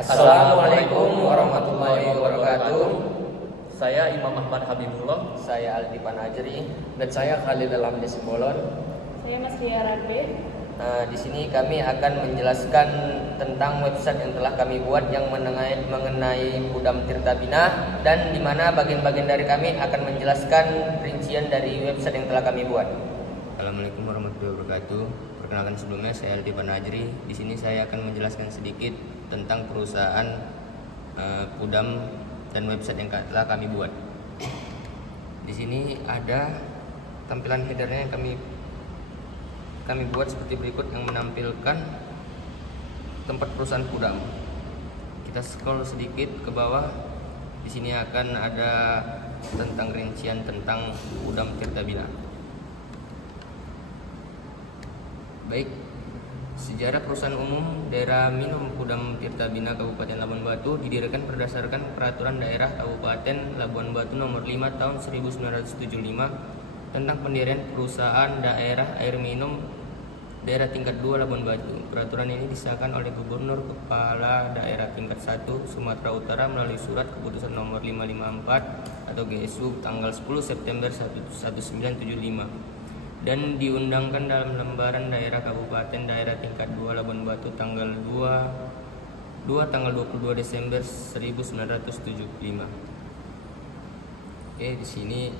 Assalamualaikum warahmatullahi wabarakatuh. Saya Imam Ahmad Habibullah. Saya Aldi Panajri dan saya Khalil Alhamdi Simbolon. Saya Mas Ria Radbe. Di sini kami akan menjelaskan tentang website yang telah kami buat yang mengenai Pudam Tirta Bina, dan di mana bagian-bagian dari kami akan menjelaskan rincian dari website yang telah kami buat. Assalamualaikum warahmatullahi wabarakatuh. Perkenalkan sebelumnya, saya Aldi Panajri. Di sini saya akan menjelaskan sedikit tentang perusahaan Pudam dan website yang telah kami buat. Di sini ada tampilan headernya yang kami buat seperti berikut, yang menampilkan tempat perusahaan Pudam. Kita scroll sedikit ke bawah. Di sini akan ada tentang rincian tentang Pudam Tirta Bina. Baik, sejarah perusahaan umum daerah minum Pudam Tirta Bina Kabupaten Labuan Batu didirikan berdasarkan Peraturan Daerah Kabupaten Labuan Batu Nomor 5 Tahun 1975 tentang pendirian perusahaan daerah air minum daerah tingkat 2 Labuan Batu. Peraturan ini disahkan oleh Gubernur Kepala Daerah tingkat 1 Sumatera Utara melalui Surat Keputusan Nomor 554 atau GSU tanggal 10 September 1975. Dan diundangkan dalam lembaran daerah kabupaten daerah tingkat 2 Labuan Batu tanggal 22 Desember 1975. Oke, di sini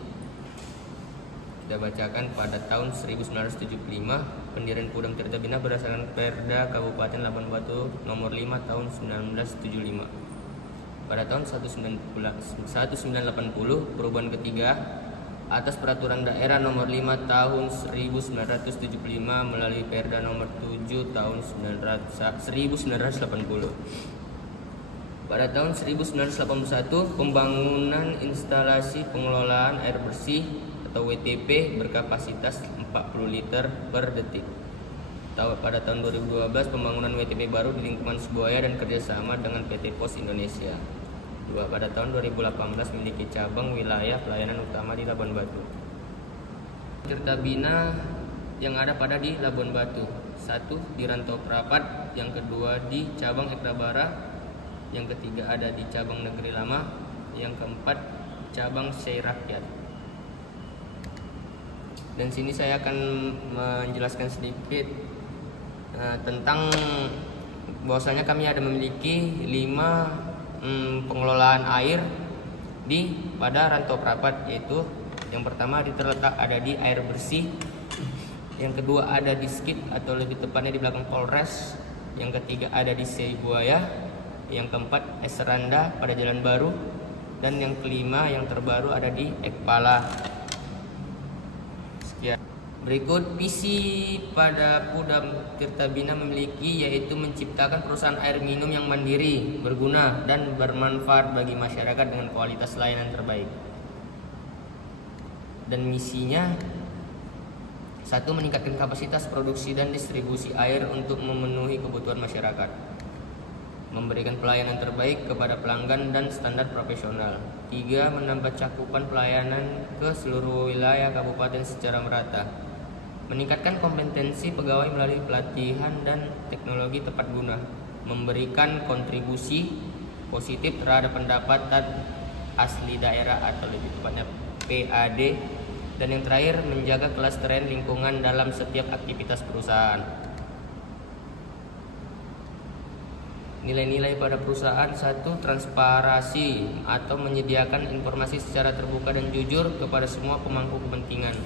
kita bacakan pada tahun 1975 pendirian Pudam Tirta Bina berdasarkan Perda Kabupaten Labuan Batu nomor 5 tahun 1975. Pada tahun 1980 perubahan ketiga atas Peraturan Daerah Nomor 5 Tahun 1975 melalui Perda Nomor 7 Tahun 1980. Pada tahun 1981, pembangunan instalasi pengelolaan air bersih atau WTP berkapasitas 40 liter per detik. Pada tahun 2012, pembangunan WTP baru di lingkungan Sebuaya dan kerjasama dengan PT Pos Indonesia. Pada tahun 2018 memiliki cabang wilayah pelayanan utama di Labuan Batu. Tirta Bina yang ada di Labuan Batu. 1 di Rantau Prapat, yang kedua di cabang Ekrabara, yang ketiga ada di cabang Negeri Lama, yang keempat cabang Syai Rakyat. Dan sini saya akan menjelaskan sedikit tentang bahwasanya kami ada memiliki 5 pengelolaan air pada Rantau Prapat, yaitu yang pertama terletak ada di air bersih, yang kedua ada di Skip atau lebih tepatnya di belakang Polres, yang ketiga ada di Sebuaya, yang keempat Esranda pada Jalan Baru, dan yang kelima yang terbaru ada di Ekpala. Sekian. Berikut visi pada Pudam Tirta Bina memiliki, yaitu menciptakan perusahaan air minum yang mandiri, berguna, dan bermanfaat bagi masyarakat dengan kualitas layanan terbaik. Dan misinya 1. Meningkatkan kapasitas produksi dan distribusi air untuk memenuhi kebutuhan masyarakat, memberikan pelayanan terbaik kepada pelanggan dan standar profesional. 3. Menambah cakupan pelayanan ke seluruh wilayah kabupaten secara merata, meningkatkan kompetensi pegawai melalui pelatihan dan teknologi tepat guna, memberikan kontribusi positif terhadap pendapatan asli daerah atau lebih tepatnya PAD, dan yang terakhir menjaga kelestarian lingkungan dalam setiap aktivitas perusahaan. Nilai-nilai pada perusahaan: 1. Transparansi atau menyediakan informasi secara terbuka dan jujur kepada semua pemangku kepentingan.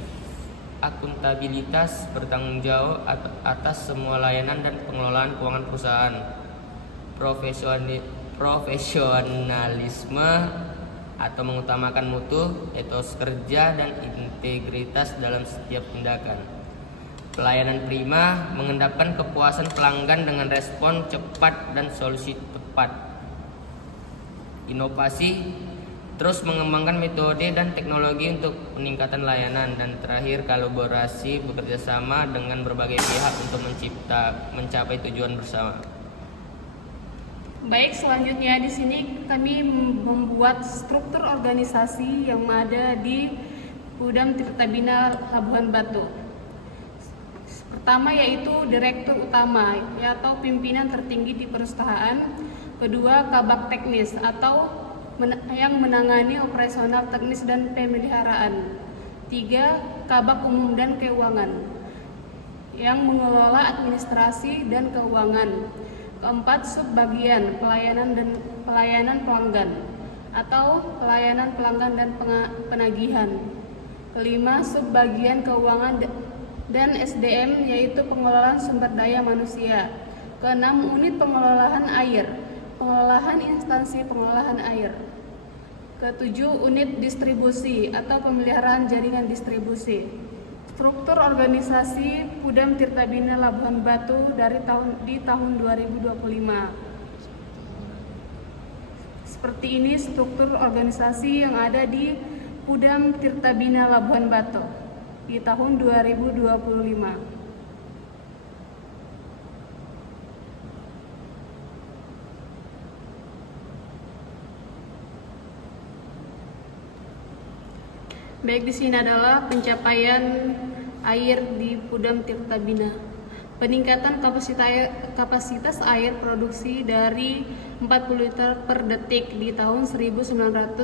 Akuntabilitas, bertanggung jawab atas semua layanan dan pengelolaan keuangan perusahaan. Profesionalisme atau mengutamakan mutu, etos kerja, dan integritas dalam setiap tindakan. Pelayanan prima, mengendapkan kepuasan pelanggan dengan respon cepat dan solusi tepat. Inovasi, terus mengembangkan metode dan teknologi untuk peningkatan layanan. Dan terakhir, kolaborasi, bekerjasama dengan berbagai pihak untuk mencapai tujuan bersama. Baik, selanjutnya di sini kami membuat struktur organisasi yang ada di Pudam Tirta Bina Labuan Batu. Pertama yaitu direktur utama atau pimpinan tertinggi di perusahaan. Kedua, kabak teknis atau yang menangani operasional teknis dan pemeliharaan. 3. Kabak umum dan keuangan yang mengelola administrasi dan keuangan. Keempat, subbagian pelayanan pelanggan atau pelayanan pelanggan dan penagihan. Kelima, subbagian keuangan dan SDM yaitu pengelolaan sumber daya manusia. Keenam, unit pengelolaan air, pengelolaan instansi pengelolaan air. Ketujuh, unit distribusi atau pemeliharaan jaringan distribusi. Struktur organisasi Pudam Tirtabina Labuhan Batu di tahun 2025. Seperti ini struktur organisasi yang ada di Pudam Tirtabina Labuhan Batu di tahun 2025. Baik, di sini adalah pencapaian air di Pudam Tirtabina. Peningkatan kapasitas air produksi dari 40 liter per detik di tahun 1981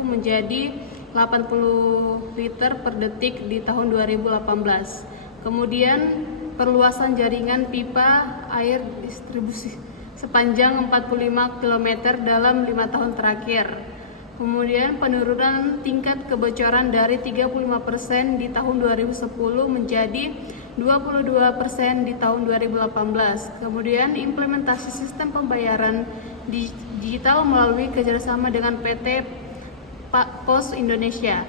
menjadi 80 liter per detik di tahun 2018. Kemudian perluasan jaringan pipa air distribusi sepanjang 45 km dalam 5 tahun terakhir. Kemudian penurunan tingkat kebocoran dari 35% di tahun 2010 menjadi 22% di tahun 2018. Kemudian implementasi sistem pembayaran digital melalui kerjasama dengan PT Pos Indonesia.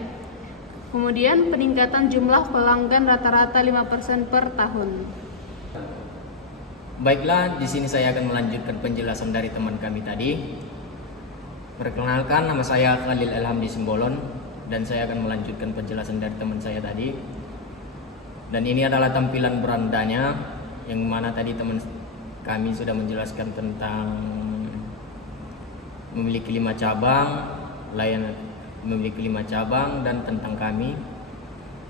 Kemudian peningkatan jumlah pelanggan rata-rata 5% per tahun. Baiklah, di sini saya akan melanjutkan penjelasan dari teman kami tadi. Perkenalkan, nama saya Khalil Elhamdi Simbolon dan saya akan melanjutkan penjelasan dari teman saya tadi. Dan ini adalah tampilan berandanya yang mana tadi teman kami sudah menjelaskan tentang memiliki 5 cabang, memiliki 5 cabang dan tentang kami.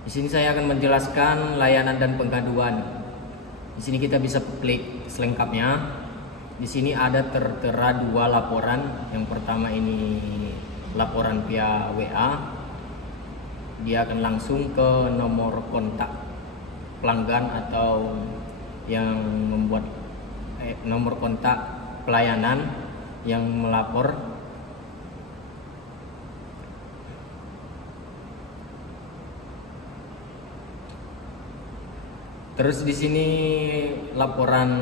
Di sini saya akan menjelaskan layanan dan pengaduan. Di sini kita bisa klik selengkapnya. Di sini ada tertera 2 laporan. Yang pertama ini laporan via WA. Dia akan langsung ke nomor kontak pelanggan atau yang membuat nomor kontak pelayanan yang melapor. Terus di sini laporan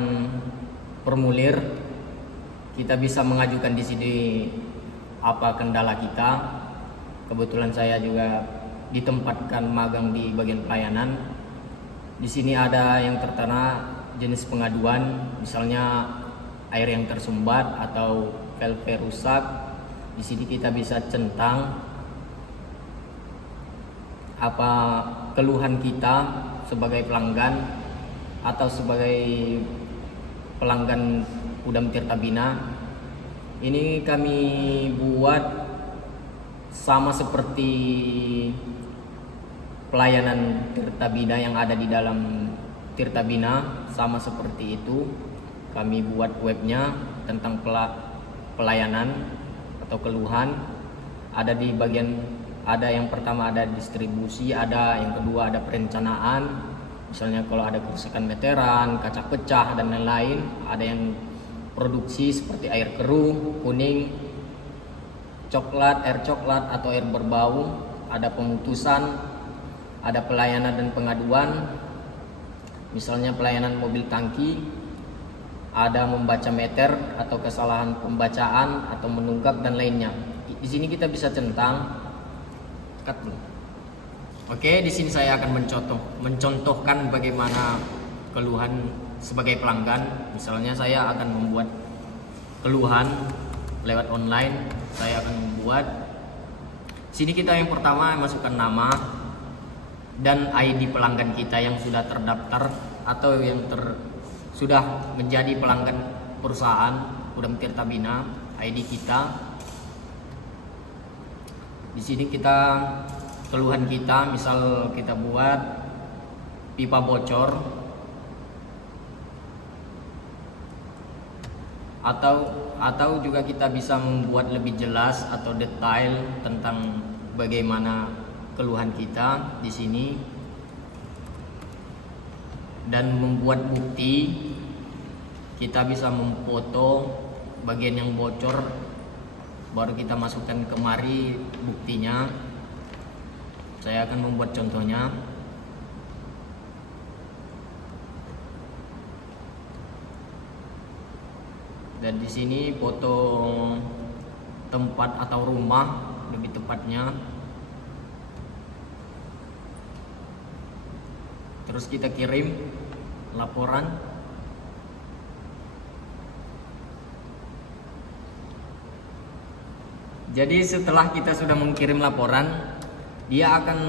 formulir, kita bisa mengajukan di sini apa kendala kita. Kebetulan saya juga ditempatkan magang di bagian pelayanan. Di sini ada yang tertera jenis pengaduan, misalnya air yang tersumbat atau valve rusak. Di sini kita bisa centang apa keluhan kita sebagai pelanggan atau sebagai pelanggan Pudam Tirtabina. Ini kami buat sama seperti pelayanan Tirtabina yang ada di dalam Tirtabina, sama seperti itu. Kami buat webnya tentang pelayanan atau keluhan. Ada di bagian, ada yang pertama ada distribusi, ada yang kedua ada perencanaan. Misalnya kalau ada kerusakan meteran, kaca pecah dan lain-lain. Ada yang produksi seperti air keruh, kuning, coklat, air coklat atau air berbau. Ada pemutusan, ada pelayanan dan pengaduan. Misalnya pelayanan mobil tangki, ada membaca meter atau kesalahan pembacaan atau menunggak dan lainnya. Di sini kita bisa centang. Cut dulu. Oke, di sini saya akan mencontohkan bagaimana keluhan sebagai pelanggan. Misalnya saya akan membuat keluhan lewat online. Saya akan membuat. Sini kita yang pertama masukkan nama dan ID pelanggan kita yang sudah terdaftar atau yang sudah menjadi pelanggan perusahaan Pudam Tirtabina, ID kita. Di sini kita keluhan kita, misal kita buat pipa bocor atau juga kita bisa membuat lebih jelas atau detail tentang bagaimana keluhan kita di sini, dan membuat bukti. Kita bisa memfoto bagian yang bocor, baru kita masukkan kemari buktinya. Saya akan membuat contohnya. Dan di sini foto tempat atau rumah lebih tepatnya. Terus kita kirim laporan. Jadi setelah kita sudah mengirim laporan, dia akan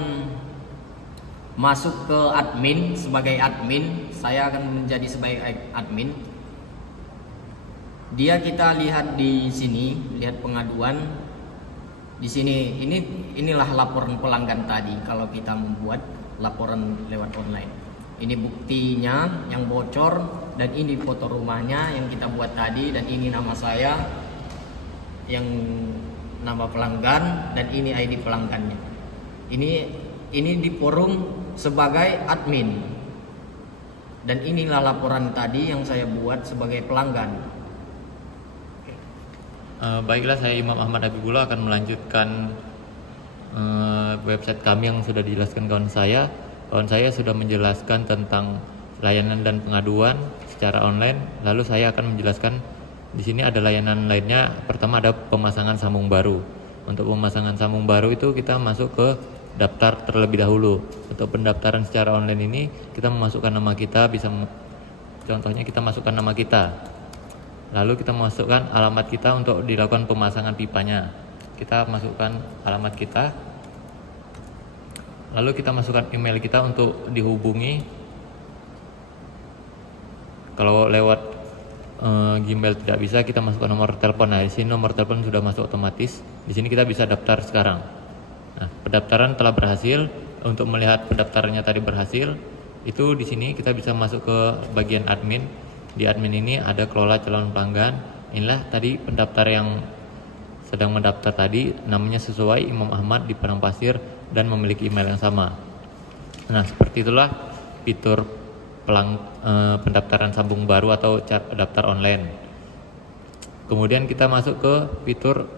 masuk ke admin sebagai admin. Saya akan menjadi sebagai admin. Dia kita lihat di sini, lihat pengaduan. Di sini inilah laporan pelanggan tadi kalau kita membuat laporan lewat online. Ini buktinya yang bocor, dan ini foto rumahnya yang kita buat tadi, dan ini nama saya yang nama pelanggan, dan ini ID pelanggannya. Ini di forum sebagai admin. Dan inilah laporan tadi yang saya buat sebagai pelanggan. Baiklah, saya Imam Ahmad Habibullah akan melanjutkan website kami yang sudah dijelaskan kawan saya. Kawan saya sudah menjelaskan tentang layanan dan pengaduan secara online. Lalu saya akan menjelaskan di sini ada layanan lainnya. Pertama ada pemasangan sambung baru. Untuk pemasangan sambung baru itu kita masuk ke daftar terlebih dahulu. Untuk pendaftaran secara online ini kita memasukkan nama kita, contohnya kita masukkan nama kita. Lalu kita masukkan alamat kita untuk dilakukan pemasangan pipanya. Kita masukkan alamat kita. Lalu kita masukkan email kita untuk dihubungi. Kalau lewat Gmail tidak bisa, kita masukkan nomor telepon. Nah, di sini nomor telepon sudah masuk otomatis. Di sini kita bisa daftar sekarang. Nah, pendaftaran telah berhasil. Untuk melihat pendaftarannya tadi berhasil, itu di sini kita bisa masuk ke bagian admin. Di admin ini ada kelola calon pelanggan. Inilah tadi pendaftar yang sedang mendaftar tadi, namanya sesuai Imam Ahmad di Padang Pasir dan memiliki email yang sama. Nah, seperti itulah fitur pendaftaran sambung baru atau daftar online. Kemudian kita masuk ke fitur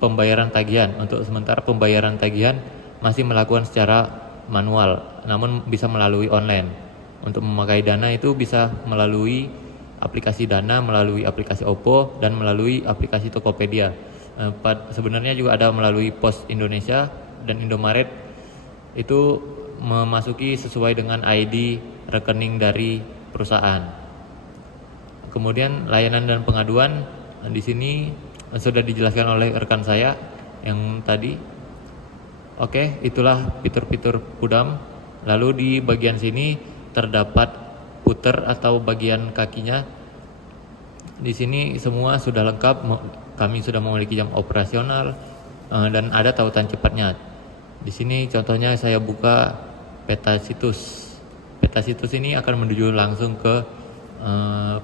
pembayaran tagihan. Untuk sementara pembayaran tagihan masih melakukan secara manual, namun bisa melalui online. Untuk memakai Dana itu bisa melalui aplikasi Dana, melalui aplikasi Oppo, dan melalui aplikasi Tokopedia. Sebenarnya juga ada melalui Pos Indonesia dan Indomaret. Itu memasuki sesuai dengan ID rekening dari perusahaan. Kemudian layanan dan pengaduan di sini sudah dijelaskan oleh rekan saya yang tadi. Oke, itulah fitur-fitur Pudam. Lalu di bagian sini terdapat puter atau bagian kakinya. Di sini semua sudah lengkap. Kami sudah memiliki jam operasional dan ada tautan cepatnya. Di sini contohnya saya buka peta situs. Peta situs ini akan menuju langsung ke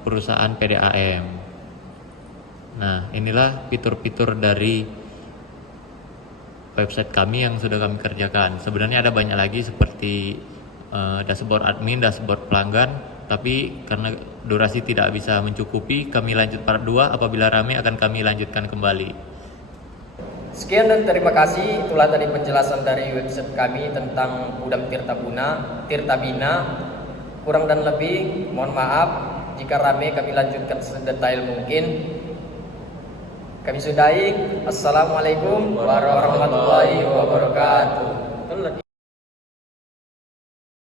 perusahaan PDAM. Nah, inilah fitur-fitur dari website kami yang sudah kami kerjakan. Sebenarnya ada banyak lagi seperti dashboard admin, dashboard pelanggan, tapi karena durasi tidak bisa mencukupi, kami lanjut part 2. Apabila ramai akan kami lanjutkan kembali. Sekian dan terima kasih. Itulah tadi penjelasan dari website kami tentang Pudam Tirtabina. Kurang dan lebih mohon maaf. Jika ramai kami lanjutkan sedetail mungkin. Kami sudahi. Assalamualaikum warahmatullahi wabarakatuh.